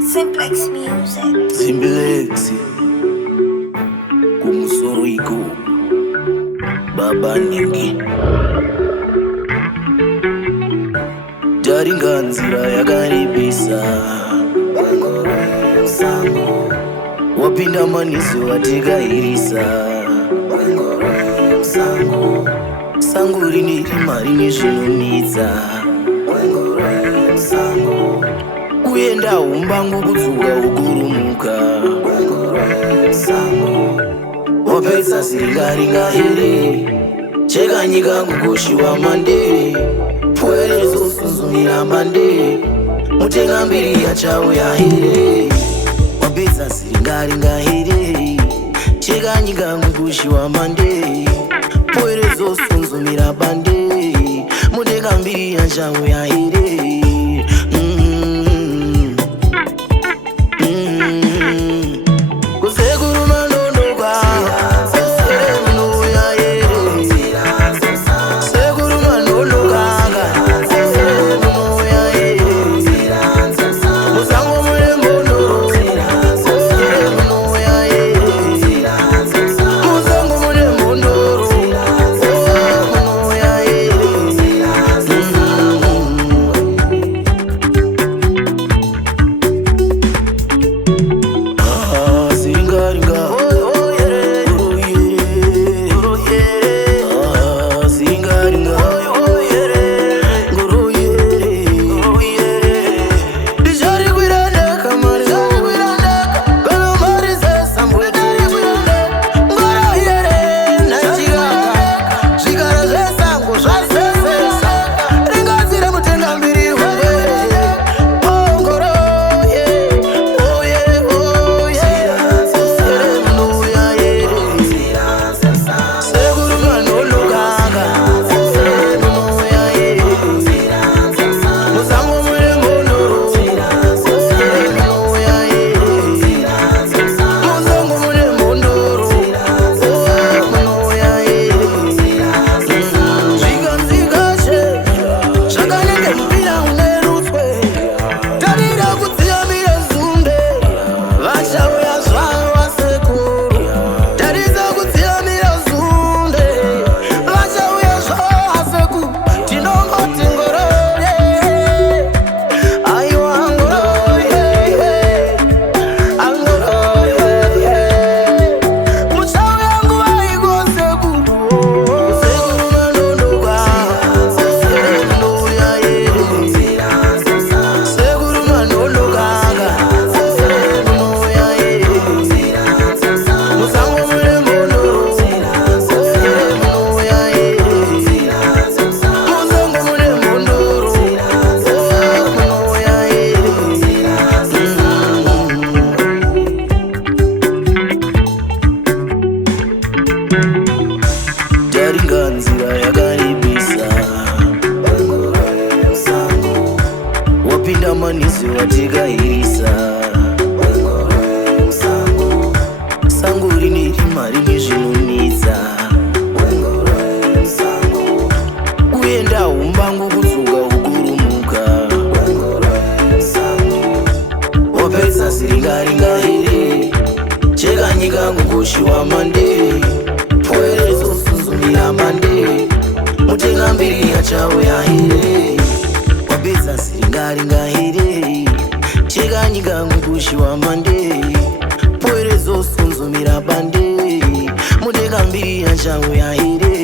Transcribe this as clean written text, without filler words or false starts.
Simplex Music. Simplex kumusoro iko baba ningi taringa nzira yakaribisa sango wapinda manizo watikairisa sango rine rima rine zvinonetsa uenda umbangu kudzuka ukurumuka wapedza siringaringa here cheka nyika ngugoshiwa mande pwerezo sunzumira mande mutenga mbiri yachauya here wapedza siringaringa here cheka nyika ngugoshiwa mande pwerezo sunzumira bande mutenga mbiri yachauya here taringa nzira yakaribisa wapinda manizo watikairisa sango rine rima rine zvinonetsa uenda umbangu kudzuka ukurumuka wapedza siringaringa here cheka nyika ngugoshiwa mande pwerezo sunzumira mande mutenga mbiri yachauya here wapedza siringaringa here cheka nyika ngugoshiwa mande pwerezo sunzumira bande mutenga mbiri yachauya here